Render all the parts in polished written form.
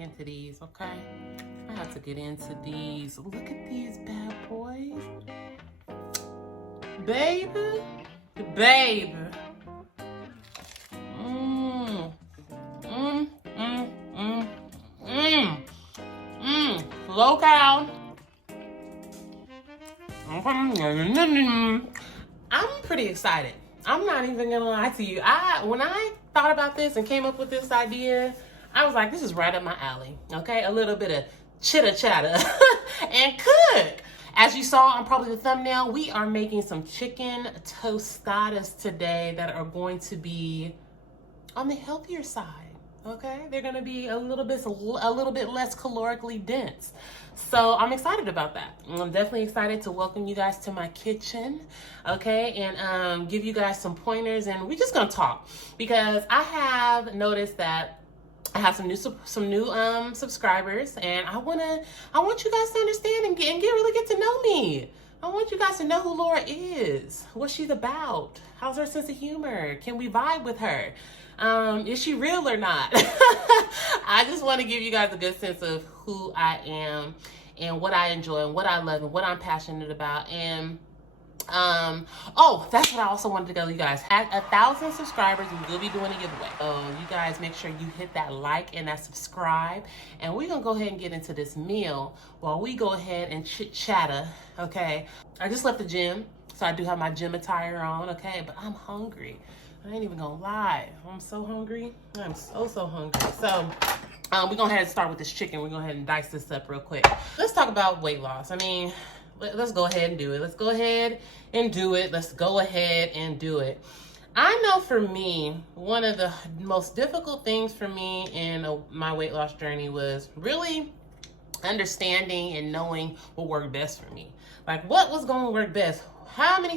into these, okay? I have to get into these. Look at these bad boys. Baby. Baby. Low cal. I'm pretty excited. I'm not even gonna lie to you. When I thought about this and came up with this idea, I was like, this is right up my alley. Okay, a little bit of chitter-chatter and cook. As you saw on probably the thumbnail, we are making some chicken tostadas today that are going to be on the healthier side. Okay, they're gonna be a little bit less calorically dense. So I'm excited about that. I'm definitely excited to welcome you guys to my kitchen, okay, and give you guys some pointers, and we're just gonna talk because I have noticed that I have some new subscribers, and I want you guys to understand and really get to know me. I want you guys to know who Laura is, what she's about, how's her sense of humor, can we vibe with her, is she real or not? I just want to give you guys a good sense of who I am and what I enjoy and what I love and what I'm passionate about. And oh, that's what I also wanted to tell you guys. At 1,000 subscribers, we will be doing a giveaway. So you guys make sure you hit that like and that subscribe. And we're going to go ahead and get into this meal while we go ahead and chit-chatter, okay? I just left the gym, so I do have my gym attire on, okay? But I'm hungry. I ain't even gonna lie. I'm so hungry. I'm so hungry. So we're going to ahead and start with this chicken. We're going to ahead and dice this up real quick. Let's talk about weight loss. I mean, let's go ahead and do it. Let's go ahead and do it. Let's go ahead and do it. I know for me, one of the most difficult things for me in my weight loss journey was really understanding and knowing what worked best for me. Like, what was going to work best? How many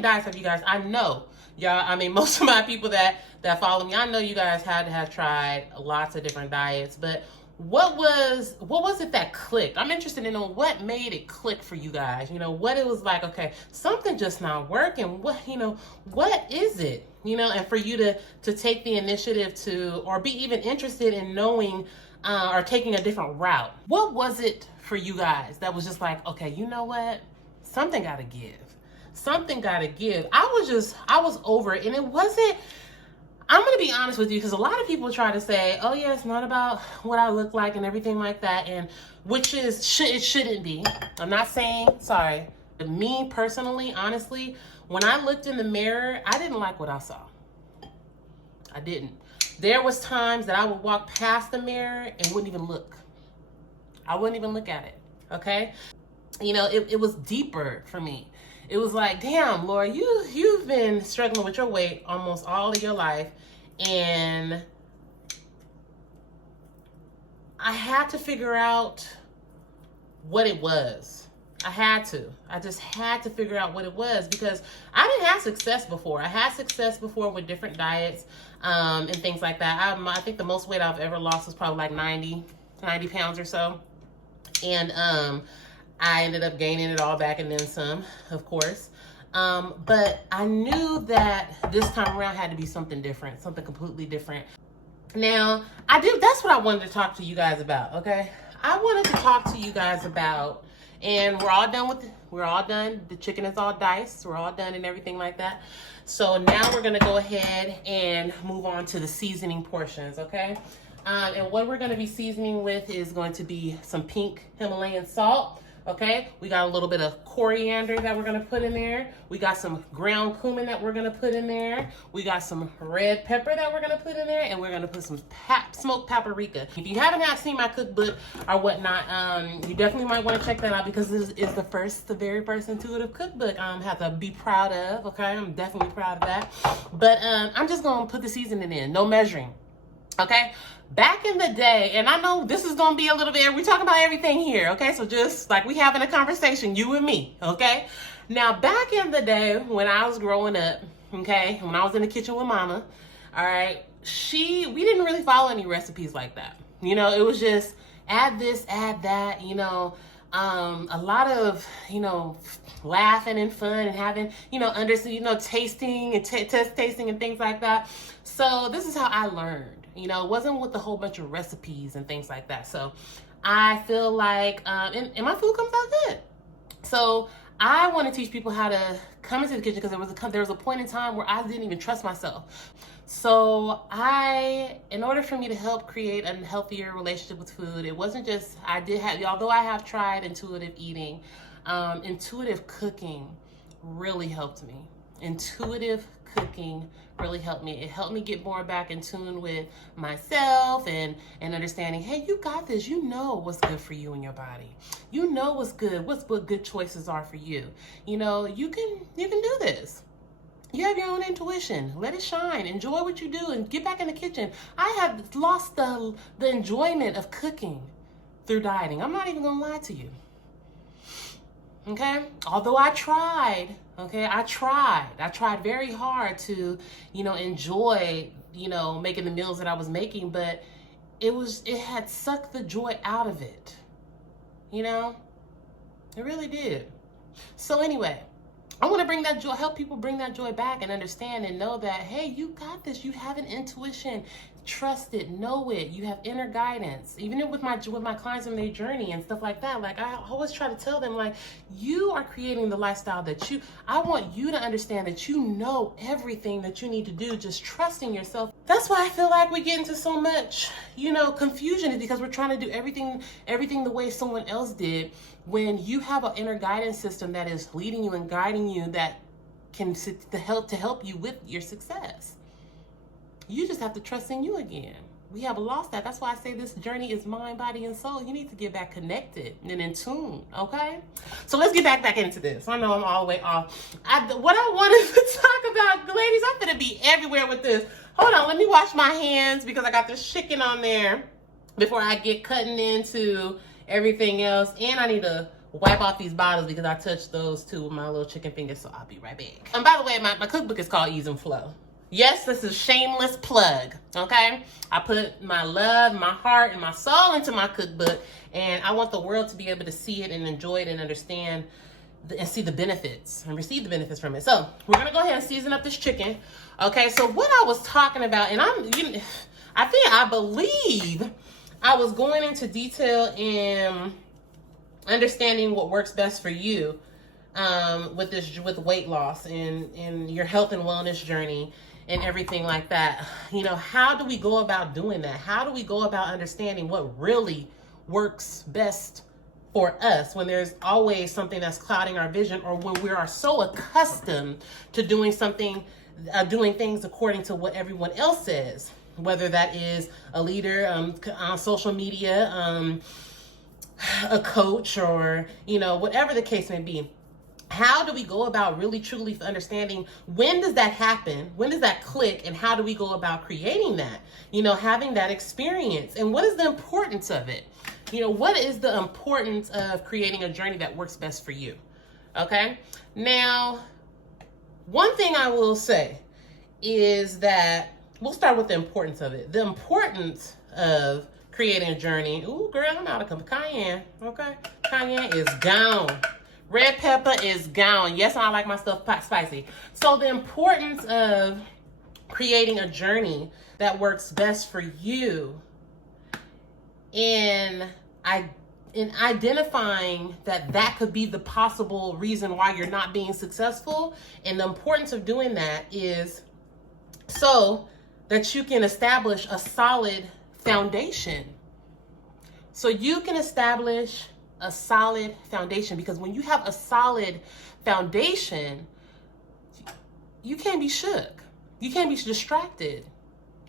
diets have you guys, I know, y'all, I mean, most of my people that follow me, I know you guys had to have tried lots of different diets, but what was it that clicked? I'm interested in knowing what made it click for you guys. You know, what it was like, okay, something just not working. What is it? You know, and for you to take the initiative to, or be even interested in knowing or taking a different route. What was it for you guys that was just like, okay, you know what? Something gotta give. Something gotta give. I was over it, and it wasn't, I'm going to be honest with you, because a lot of people try to say, oh yeah, it's not about what I look like and everything like that, and which is, it shouldn't be. I'm not saying, sorry. But me personally, honestly, when I looked in the mirror, I didn't like what I saw. I didn't. There was times that I would walk past the mirror and wouldn't even look. I wouldn't even look at it, okay? You know, it was deeper for me. It was like, damn, Laura, you've been struggling with your weight almost all of your life, and I had to figure out what it was. I just had to figure out what it was, because I didn't have success before. I had success before with different diets and things like that. I think the most weight I've ever lost was probably like 90 pounds or so. And I ended up gaining it all back and then some, of course. But I knew that this time around had to be something different, something completely different. Now, that's what I wanted to talk to you guys about, okay? I wanted to talk to you guys about, and we're all done. The chicken is all diced. We're all done and everything like that. So now we're gonna go ahead and move on to the seasoning portions, okay? And what we're gonna be seasoning with is going to be some pink Himalayan salt. Okay, we got a little bit of coriander that we're gonna put in there. We got some ground cumin that we're gonna put in there. We got some red pepper that we're gonna put in there, and we're gonna put some smoked paprika. If you haven't seen my cookbook or whatnot, you definitely might want to check that out, because this is the very first intuitive cookbook I have to be proud of. Okay, I'm definitely proud of that. But I'm just gonna put the seasoning in, no measuring. Okay, back in the day, and I know this is going to be a little bit, we're talking about everything here, okay? So just like we having a conversation, you and me, okay? Now, back in the day when I was growing up, okay, when I was in the kitchen with mama, all right, we didn't really follow any recipes like that. You know, it was just add this, add that, you know, a lot of, you know, laughing and fun and having, you know, tasting and test tasting and things like that. So this is how I learned. You know, it wasn't with a whole bunch of recipes and things like that. So I feel like, and my food comes out good. So I want to teach people how to come into the kitchen, because there was a point in time where I didn't even trust myself. So in order for me to help create a healthier relationship with food, it wasn't just, although I have tried intuitive eating, intuitive cooking really helped me. Intuitive cooking really helped me. It helped me get more back in tune with myself and understanding, hey, you got this. You know what's good for you and your body. You know what's good, what good choices are for you. You know, you can do this. You have your own intuition. Let it shine. Enjoy what you do and get back in the kitchen. I have lost the enjoyment of cooking through dieting. I'm not even gonna lie to you. Okay? Although I tried, okay? I tried very hard to, enjoy, making the meals that I was making, but it had sucked the joy out of it. It really did. So anyway, I want to bring that joy, help people bring that joy back and understand and know that, hey, you got this. You have an intuition. Trust it, know it. You have inner guidance. Even with my clients and their journey and stuff like that, like I always try to tell them, like, you are creating the lifestyle that I want you to understand that you know everything that you need to do, just trusting yourself. That's why I feel like we get into so much, confusion, is because we're trying to do everything the way someone else did, when you have an inner guidance system that is leading you and guiding you, that can help you with your success. You just have to trust in you again. We have lost that. That's why I say this journey is mind, body, and soul. You need to get back connected and in tune, okay? So let's get back into this. I know I'm all the way off. What I wanted to talk about, ladies, I'm gonna be everywhere with this. Hold on, let me wash my hands, because I got this chicken on there before I get cutting into everything else. And I need to wipe off these bottles because I touched those too with my little chicken fingers. So I'll be right back. And by the way, my cookbook is called Ease and Flow. Yes, this is shameless plug, okay? I put my love, my heart, and my soul into my cookbook, and I want the world to be able to see it and enjoy it and understand and see the benefits and receive the benefits from it. So we're gonna go ahead and season up this chicken. Okay, so what I was talking about, and I believe I was going into detail in understanding what works best for you with weight loss and your health and wellness journey and everything like that. How do we go about doing that? How do we go about understanding what really works best for us when there's always something that's clouding our vision, or when we are so accustomed to doing things according to what everyone else says, whether that is a leader on social media, a coach, or whatever the case may be. How do we go about really truly understanding, when does that happen? When does that click? And how do we go about creating that? Having that experience, and what is the importance of it? What is the importance of creating a journey that works best for you? Okay. Now, one thing I will say is that we'll start with the importance of it. The importance of creating a journey. Ooh, girl, I'm out of cayenne. Okay. Cayenne is gone. Red pepper is gone. Yes, I like my stuff spicy. So the importance of creating a journey that works best for you in identifying that could be the possible reason why you're not being successful. And the importance of doing that is so that you can establish a solid foundation. So you can establish a solid foundation, because when you have a solid foundation, you can't be shook. You can't be distracted.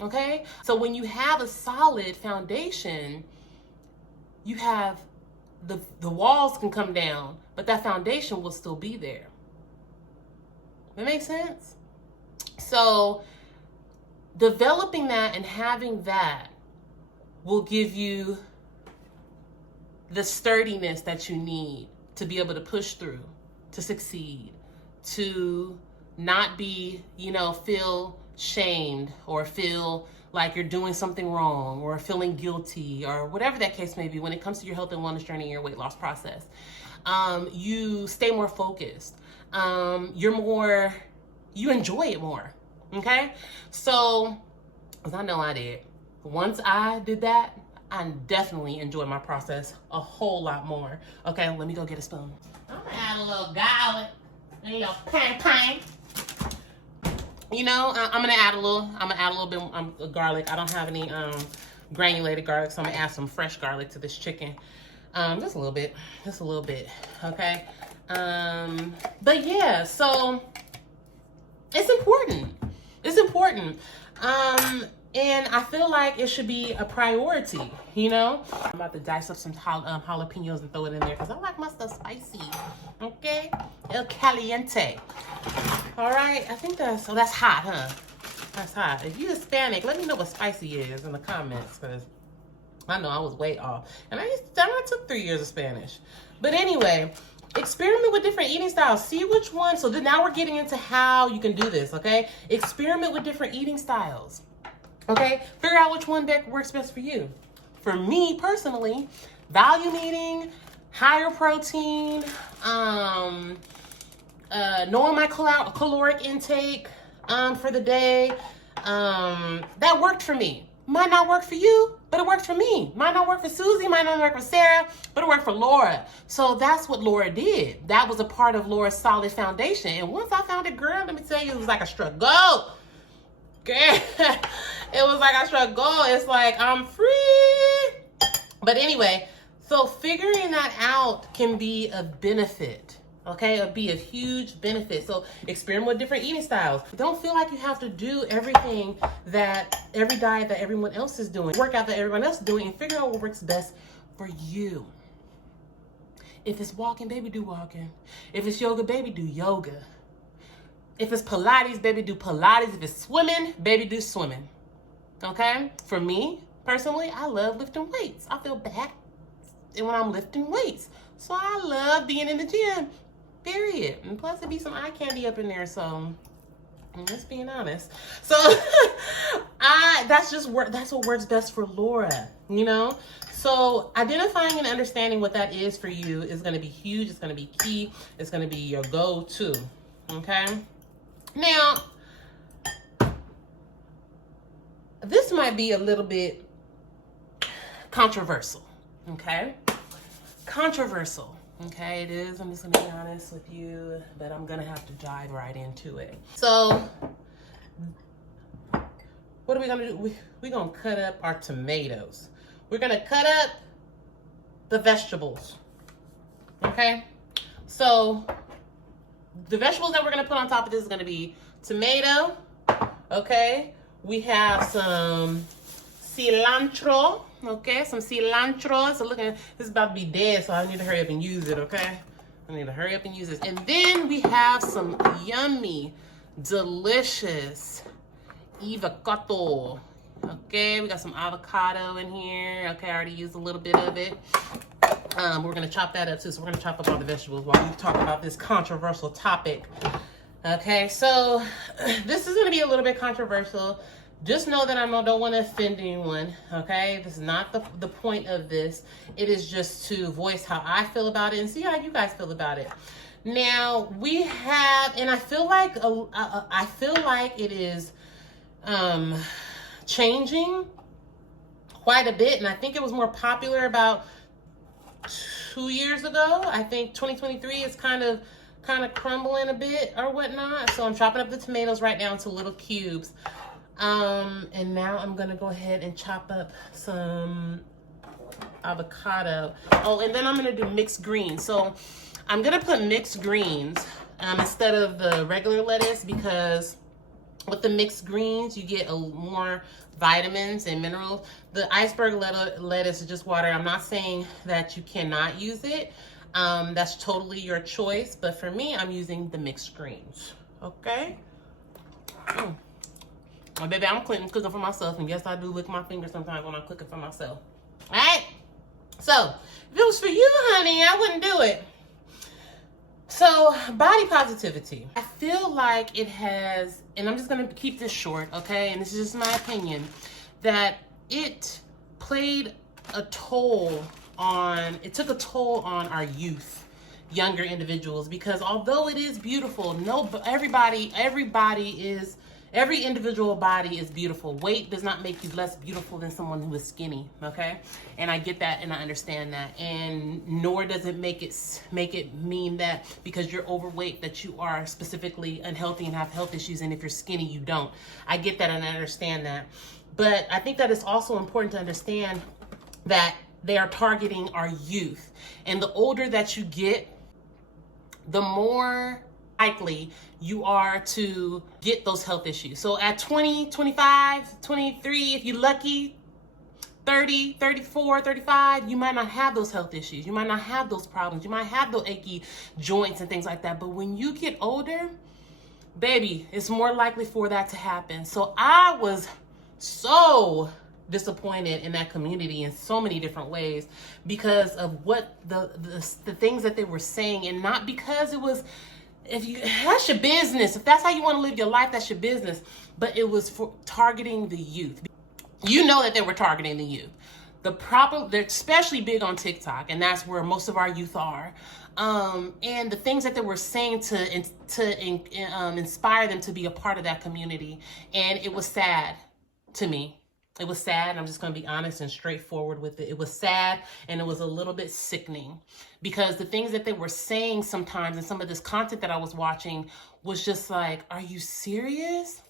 Okay? So when you have a solid foundation, you have the walls can come down, but that foundation will still be there. That makes sense? So developing that and having that will give you the sturdiness that you need to be able to push through, to succeed, to not be, feel shamed or feel like you're doing something wrong or feeling guilty or whatever that case may be when it comes to your health and wellness journey and your weight loss process. You stay more focused. You enjoy it more. Okay? So, because I know I did. Once I did that, I definitely enjoyed my process a whole lot more. Okay, let me go get a spoon. I'm gonna add a little garlic, a little pang. You know, I'm gonna add a little bit of garlic. I don't have any granulated garlic, so I'm gonna add some fresh garlic to this chicken. Just a little bit, okay? But yeah, so it's important. And I feel like it should be a priority, you know? I'm about to dice up some jalapenos and throw it in there because I like my stuff spicy, okay? El caliente. All right, I think that's hot, huh? That's hot. If you're Hispanic, let me know what spicy is in the comments because I know I was way off. And I took 3 years of Spanish. But anyway, experiment with different eating styles. See which one. So then now we're getting into how you can do this, okay? Experiment with different eating styles, okay? Figure out which one that works best for you. For me personally, volume eating, higher protein, knowing my caloric intake for the day, that worked for me. Might not work for you, but it worked for me. Might not work for Susie, might not work for Sarah, but it worked for Laura. So that's what Laura did. That was a part of Laura's solid foundation. And once I found it, girl, let me tell you, it was like a struggle. Girl, it was like a struggle. It's like, I'm free. But anyway, so figuring that out can be a benefit. Okay, it'll be a huge benefit. So experiment with different eating styles. Don't feel like you have to do every diet that everyone else is doing, workout that everyone else is doing, and figure out what works best for you. If it's walking, baby, do walking. If it's yoga, baby, do yoga. If it's Pilates, baby, do Pilates. If it's swimming, baby, do swimming. Okay? For me, personally, I love lifting weights. I feel bad when I'm lifting weights. So I love being in the gym. Period. And plus it'd be some eye candy up in there, so I'm just being honest. So that's what works best for Laura, you know? So identifying and understanding what that is for you is gonna be huge, it's gonna be key, it's gonna be your go-to. Okay? Now, this might be a little bit controversial, okay? Controversial. Okay, it is. I'm just gonna be honest with you, but I'm gonna have to dive right into it. So, what are we gonna do? We're gonna cut up our tomatoes. We're gonna cut up the vegetables. Okay? So, the vegetables that we're gonna put on top of this is gonna be tomato. Okay? We have some cilantro. Okay, some cilantro. So this is about to be dead, so I need to hurry up and use it, okay? I need to hurry up and use this. And then we have some yummy, delicious avocado. Okay, we got some avocado in here. Okay, I already used a little bit of it. We're gonna chop that up too. So we're gonna chop up all the vegetables while we talk about this controversial topic. Okay, so this is gonna be a little bit controversial. Just know that I don't want to offend anyone, okay? This is not the point of this. It is just to voice how I feel about it and see how you guys feel about it. Now, we have, and I feel like it is changing quite a bit, and I think it was more popular about 2 years ago. I think 2023 is kind of crumbling a bit or whatnot. So I'm chopping up the tomatoes right now into little cubes. And now I'm gonna go ahead and chop up some avocado. Oh, and then I'm gonna do mixed greens. So I'm gonna put mixed greens instead of the regular lettuce, because with the mixed greens you get more vitamins and minerals. The iceberg lettuce is just water. I'm not saying that you cannot use it. That's totally your choice, but for me, I'm using the mixed greens. Okay. Oh, baby, I'm cooking for myself, and yes, I do lick my fingers sometimes when I'm cooking for myself. All right? So, if it was for you, honey, I wouldn't do it. So, body positivity. I feel like it has, and I'm just going to keep this short, okay? And this is just my opinion, that it played a toll on, it took a toll on our youth, younger individuals, because although it is beautiful, everybody is Every individual body is beautiful. Weight does not make you less beautiful than someone who is skinny, okay? And I get that and I understand that. And nor does it make it mean that because you're overweight that you are specifically unhealthy and have health issues, and if you're skinny, you don't. I get that and I understand that. But I think that it's also important to understand that they are targeting our youth. And the older that you get, the more likely you are to get those health issues. So at 20, 25, 23, if you're lucky, 30, 34, 35, you might not have those health issues. You might not have those problems. You might have those achy joints and things like that. But when you get older, baby, it's more likely for that to happen. So I was so disappointed in that community in so many different ways because of what the things that they were saying, and not because it was, that's your business. If that's how you want to live your life, that's your business. But it was for targeting the youth. You know that they were targeting the youth. They're especially big on TikTok, and that's where most of our youth are. And the things that they were saying to inspire them to be a part of that community. And it was sad to me. It was sad. I'm just going to be honest and straightforward with it. It was sad, and it was a little bit sickening because the things that they were saying sometimes and some of this content that I was watching was just like, are you serious?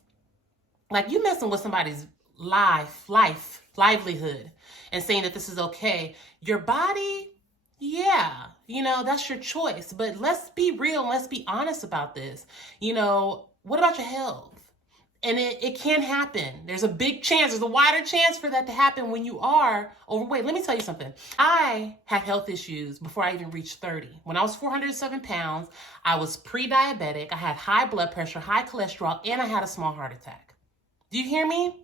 Like, you messing with somebody's livelihood and saying that this is okay. Your body, yeah, that's your choice. But let's be real. Let's be honest about this. What about your health? And it can happen. There's a big chance, there's a wider chance for that to happen when you are overweight. Let me tell you something. I had health issues before I even reached 30. When I was 407 pounds, I was pre-diabetic, I had high blood pressure, high cholesterol, and I had a small heart attack. Do you hear me?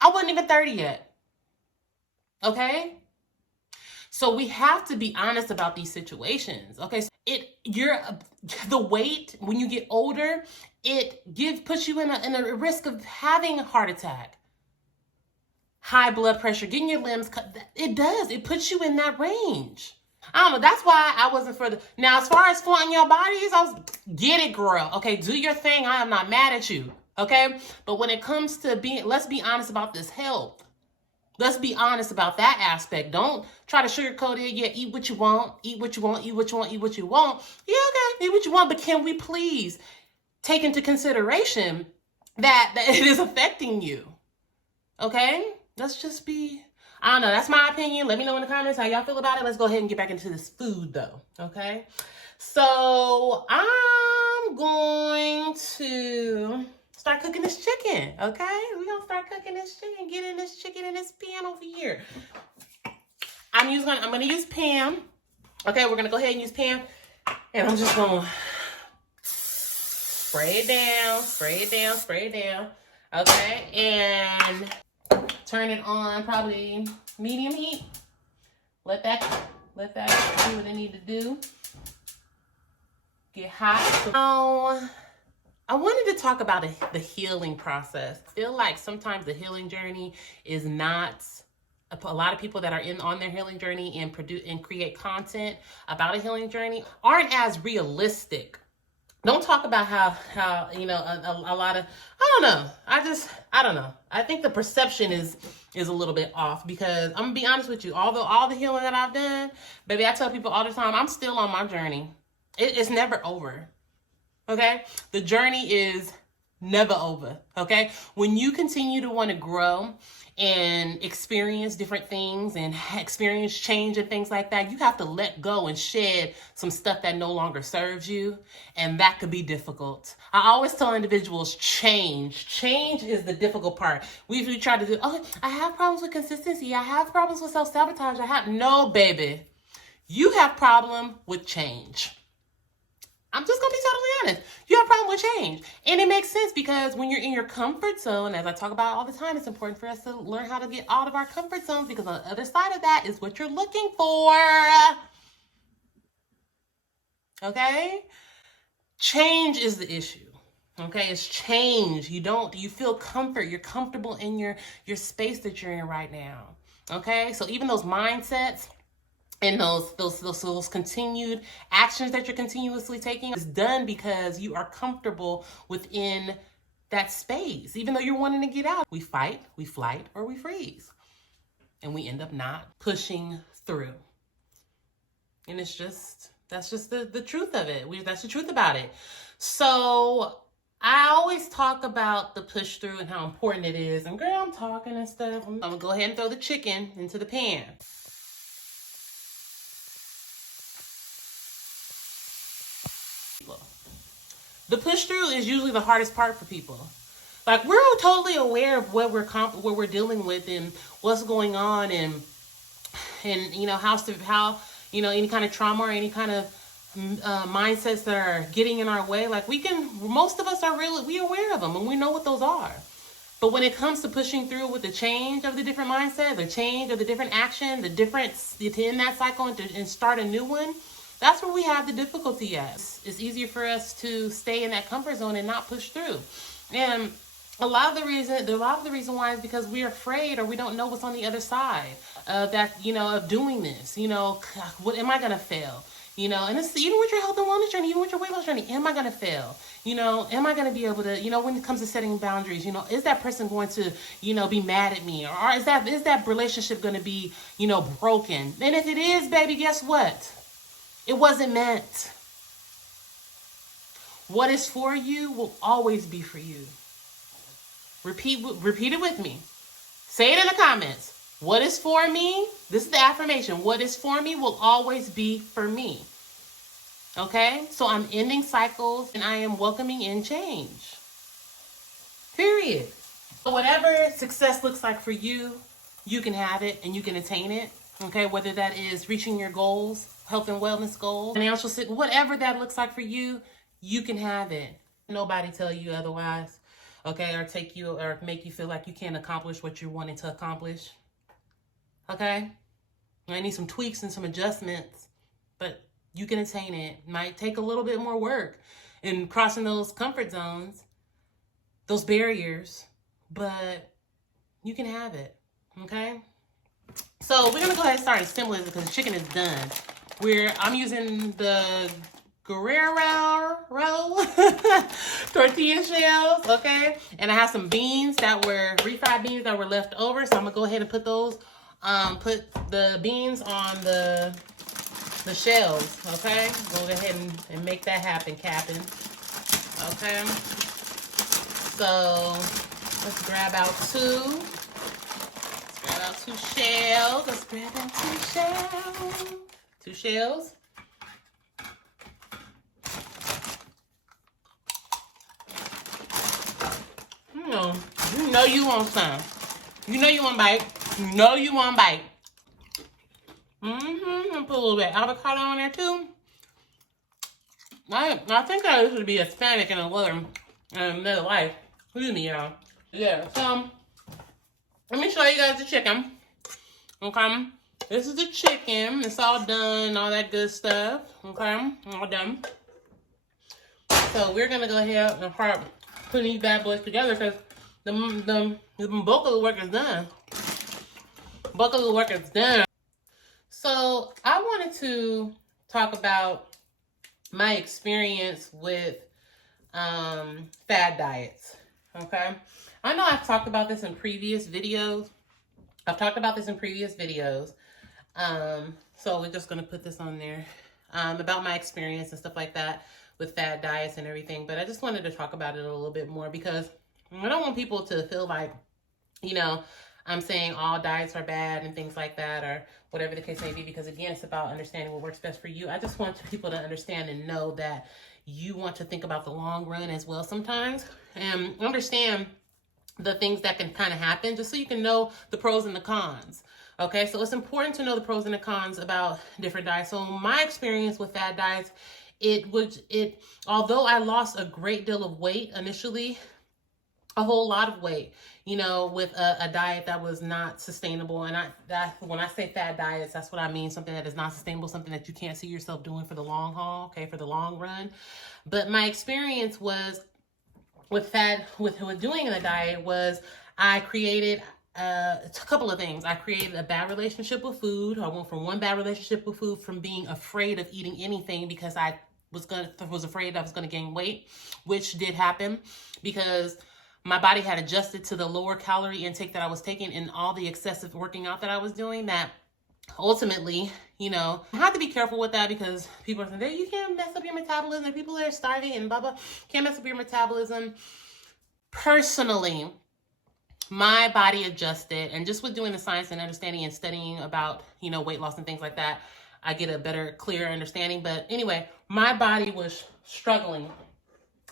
I wasn't even 30 yet. Okay? So we have to be honest about these situations. Okay? The weight, when you get older, it puts you in a risk of having a heart attack, high blood pressure, getting your limbs cut. It does. It puts you in that range. I don't know. That's why I wasn't for now, as far as flaunting your bodies, get it, girl. Okay, do your thing. I am not mad at you. Okay? But when it comes to let's be honest about this health. Let's be honest about that aspect. Don't try to sugarcoat it. Yeah, eat what you want, eat what you want, eat what you want, eat what you want. Yeah, okay, eat what you want. But can we please take into consideration that it is affecting you? Okay? Let's just be, I don't know. That's my opinion. Let me know in the comments how y'all feel about it. Let's go ahead and get back into this food though. Okay? So I'm going to start cooking this chicken, okay? We're gonna start cooking this chicken, getting this chicken in this pan over here. I'm gonna use Pam. Okay, we're gonna go ahead and use Pam. And I'm just gonna spray it down, spray it down, spray it down. Okay, and turn it on probably medium heat. Let that do what it need to do. Get hot. Now, I wanted to talk about the healing process. I feel like sometimes the healing journey is not, a lot of people that are on their healing journey and create content about a healing journey aren't as realistic. Don't talk about how a lot of, I don't know. I don't know. I think the perception is a little bit off because I'm gonna be honest with you. Although all the healing that I've done, baby, I tell people all the time, I'm still on my journey. It's never over. Okay? The journey is never over. Okay? When you continue to want to grow and experience different things and experience change and things like that, you have to let go and shed some stuff that no longer serves you. And that could be difficult. I always tell individuals change. Change is the difficult part. We try to do, I have problems with consistency. I have problems with self-sabotage. No, baby. You have problem with change. I'm just going to be totally honest. You have a problem with change. And it makes sense because when you're in your comfort zone, as I talk about all the time, it's important for us to learn how to get out of our comfort zones because on the other side of that is what you're looking for. Okay? Change is the issue. Okay? It's change. You feel comfort. You're comfortable in your space that you're in right now. Okay? So even those mindsets, and those continued actions that you're continuously taking is done because you are comfortable within that space. Even though you're wanting to get out, we fight, we flight, or we freeze. And we end up not pushing through. And it's just, that's just the truth of it. That's the truth about it. So I always talk about the push through and how important it is. And girl, I'm talking and stuff. I'm gonna go ahead and throw the chicken into the pan. The push through is usually the hardest part for people. Like, we're totally aware of what we're dealing with and what's going on, and you know how you know, any kind of trauma or any kind of mindsets that are getting in our way. Like, most of us are we aware of them and we know what those are. But when it comes to pushing through with the change of the different mindset, the change of the different action, the difference to end that cycle and start a new one, that's where we have the difficulty at. It's easier for us to stay in that comfort zone and not push through. And a lot of the reason why is because we're afraid, or we don't know what's on the other side of that, you know, of doing this. You know, what am I gonna fail? You know, and it's even with your health and wellness journey, even with your weight loss journey, am I gonna fail? You know, am I gonna be able to, you know, when it comes to setting boundaries, you know, is that person going to, you know, be mad at me? Or is that relationship gonna be, you know, broken? And if it is, baby, guess what? It wasn't meant. What is for you will always be for you. Repeat it with me. Say it in the comments. What is for me? This is the affirmation. What is for me will always be for me. Okay? So I'm ending cycles and I am welcoming in change. Period. So whatever success looks like for you, you can have it and you can attain it. Okay? Whether that is reaching your goals, health and wellness goals, financial, whatever that looks like for you, you can have it. Nobody tell you otherwise. Okay, or make you feel like you can't accomplish what you're wanting to accomplish. Okay? I need some tweaks and some adjustments, but you can attain it. It might take a little bit more work in crossing those comfort zones, those barriers, but you can have it. Okay? So we're gonna go ahead and start assembling it because the chicken is done. I'm using the Guerrero tortilla shells, okay? And I have some beans that were refried beans that were left over, so I'm gonna go ahead and put those, put the beans on the shells, okay? Go ahead and make that happen, Captain. Okay. So let's grab out two. Let's grab out two shells. Let's grab out two shells. Two shells. You know you want some. You know you want to bite. You know you want to bite. And put a little bit of avocado on there too. I think I used to be Hispanic in another life. Excuse me, y'all. Yeah, so let me show you guys the chicken. Okay. This is the chicken. It's all done, all that good stuff. Okay, all done. So we're gonna go ahead and start putting these bad boys together because the bulk of the work is done. Bulk of the work is done. So I wanted to talk about my experience with fad diets. Okay, I know I've talked about this in previous videos. So we're just gonna put this on there about my experience and stuff like that with fad diets and everything. But I just wanted to talk about it a little bit more because I don't want people to feel like, you know, I'm saying all diets are bad and things like that, or whatever the case may be, because again, it's about understanding what works best for you. I just want people to understand and know that you want to think about the long run as well sometimes, and understand the things that can kind of happen, just so you can know the pros and the cons. Okay, so it's important to know the pros and the cons about different diets. So my experience with fad diets, although I lost a great deal of weight initially, a whole lot of weight, you know, with a diet that was not sustainable. And when I say fad diets, that's what I mean. Something that is not sustainable, something that you can't see yourself doing for the long haul, okay, for the long run. But my experience was with doing the diet was I a couple of things. I created a bad relationship with food. I went from one bad relationship with food from being afraid of eating anything because I was afraid I was going to gain weight, which did happen because my body had adjusted to the lower calorie intake that I was taking and all the excessive working out that I was doing, that ultimately, you know, I have to be careful with that because people are saying, you can't mess up your metabolism. People are starving and blah, blah, can't mess up your metabolism. Personally, my body adjusted, and just with doing the science and understanding and studying about, you know, weight loss and things like that, I get a better, clearer understanding. But anyway, my body was struggling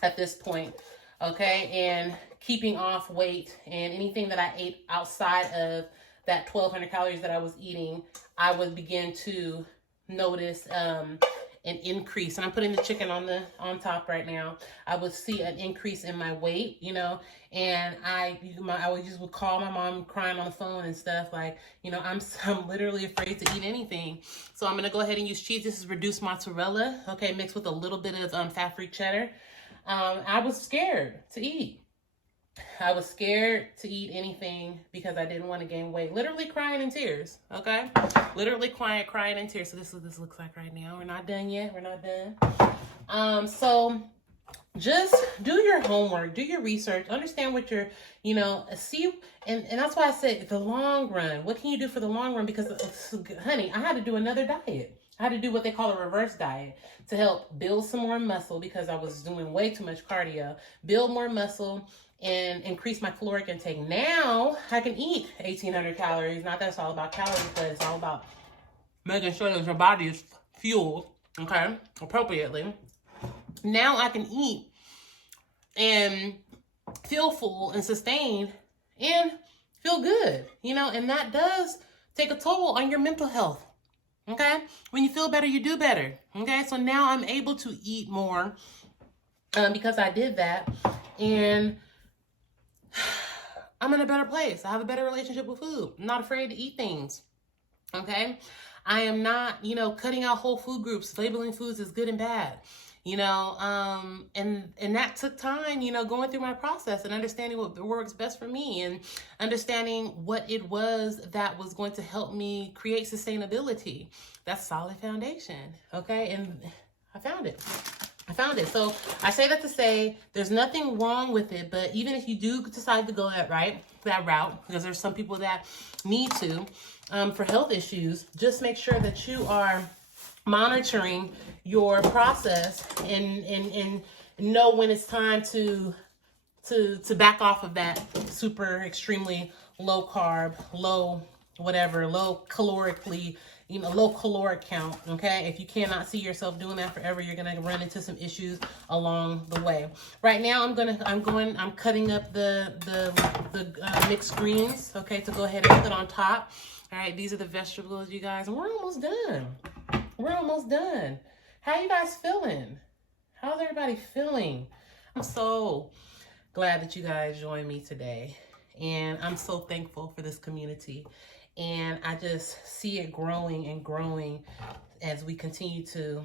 at this point, okay, and keeping off weight, and anything that I ate outside of that 1,200 calories that I was eating, I would begin to notice an increase. And I'm putting the chicken on top right now. I would see an increase in my weight, you know, and I would call my mom crying on the phone and stuff like, you know, I'm literally afraid to eat anything. So I'm going to go ahead and use cheese. This is reduced mozzarella, okay, mixed with a little bit of fat-free cheddar. I was scared to eat. I was scared to eat anything because I didn't want to gain weight. Literally crying in tears, okay? Literally crying in tears. So this is what this looks like right now. We're not done yet. We're not done. So just do your homework, do your research, understand what you're, you know, see, and that's why I said the long run. What can you do for the long run? Because, honey, I had to do another diet. I had to do what they call a reverse diet to help build some more muscle because I was doing way too much cardio, build more muscle, and increase my caloric intake. Now I can eat 1,800 calories. Not that it's all about calories, but it's all about making sure that your body is fueled, okay, appropriately. Now I can eat and feel full and sustained and feel good, you know, and that does take a toll on your mental health, okay? When you feel better, you do better, okay? So now I'm able to eat more because I did that, and I'm in a better place. I have a better relationship with food. I'm not afraid to eat things, okay? I am not, you know, cutting out whole food groups, labeling foods as good and bad, you know, and that took time, you know, going through my process and understanding what works best for me and understanding what it was that was going to help me create sustainability. That's solid foundation, okay? And I found it. So I say that to say there's nothing wrong with it, but even if you do decide to go that route, because there's some people that need to, for health issues, just make sure that you are monitoring your process and know when it's time to back off of that super extremely low carb, low calorically, you know, low caloric count, okay? If you cannot see yourself doing that forever, you're gonna run into some issues along the way. Right now, I'm cutting up the mixed greens, okay, to go ahead and put on top. All right, these are the vegetables, you guys, and we're almost done. We're almost done. How you guys feeling? How's everybody feeling? I'm so glad that you guys joined me today, and I'm so thankful for this community. And I just see it growing and growing as we continue to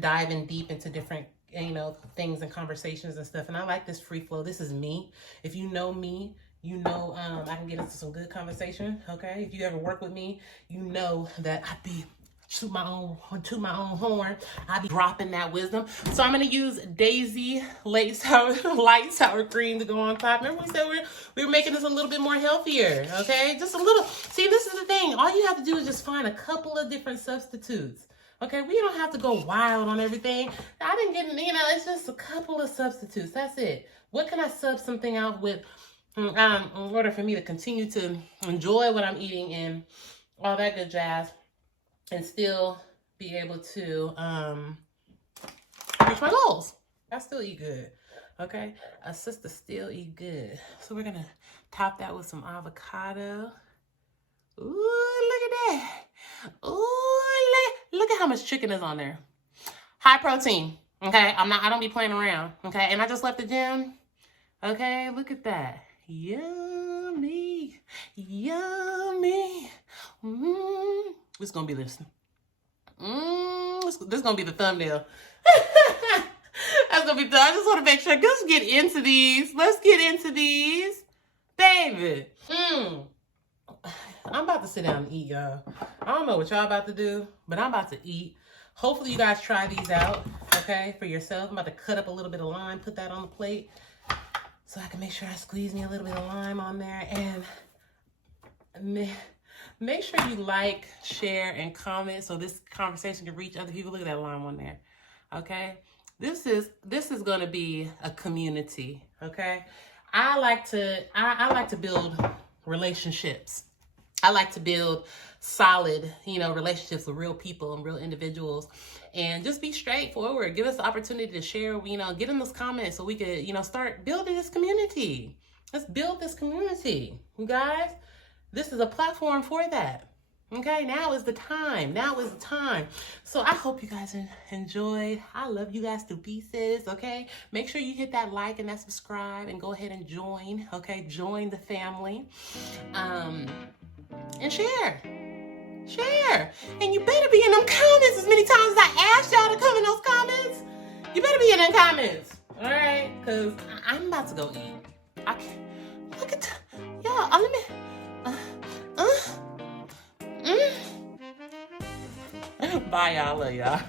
dive in deep into different, you know, things and conversations and stuff. And I like this free flow. This is me. If you know me, you know I can get into some good conversation, okay? If you ever work with me, you know that I be to my own horn. I be dropping that wisdom. So I'm gonna use Daisy light sour cream to go on top. Remember we said we were making this a little bit more healthier, okay? Just a little. See, this is the thing. All you have to do is just find a couple of different substitutes. Okay, we don't have to go wild on everything. I didn't get, you know, it's just a couple of substitutes. That's it. What can I sub something out with in order for me to continue to enjoy what I'm eating and all that good jazz, and still be able to reach my goals? I still eat good, okay? A sister still eat good. So we're gonna top that with some avocado. Ooh, look at that. Ooh, look at how much chicken is on there. High protein, okay? I don't be playing around, okay? And I just left the gym, okay? Look at that. Yummy, yummy. It's gonna be this. This is gonna be the thumbnail. That's gonna be. I just want to make sure. Let's get into these. Let's get into these, babe. baby. I'm about to sit down and eat, y'all. I don't know what y'all about to do, but I'm about to eat. Hopefully you guys try these out, okay, for yourself. I'm about to cut up a little bit of lime, put that on the plate so I can make sure I squeeze me a little bit of lime on there. And make sure you like, share, and comment so this conversation can reach other people. Look at that lime on there, okay? This is going to be a community, okay? I like to build relationships. I like to build solid, relationships with real people and real individuals, and just be straightforward. Give us the opportunity to share, get in those comments so we could, start building this community. Let's build this community, you guys. This is a platform for that. Okay, now is the time. Now is the time. So I hope you guys enjoyed. I love you guys to pieces, okay? Make sure you hit that like and that subscribe and go ahead and join, okay? Join the family. And share. Share. And you better be in them comments as many times as I asked y'all to come in those comments. You better be in them comments, all right? Because I'm about to go eat. I can't. Look at y'all. Let me... Bye, y'all. Love y'all.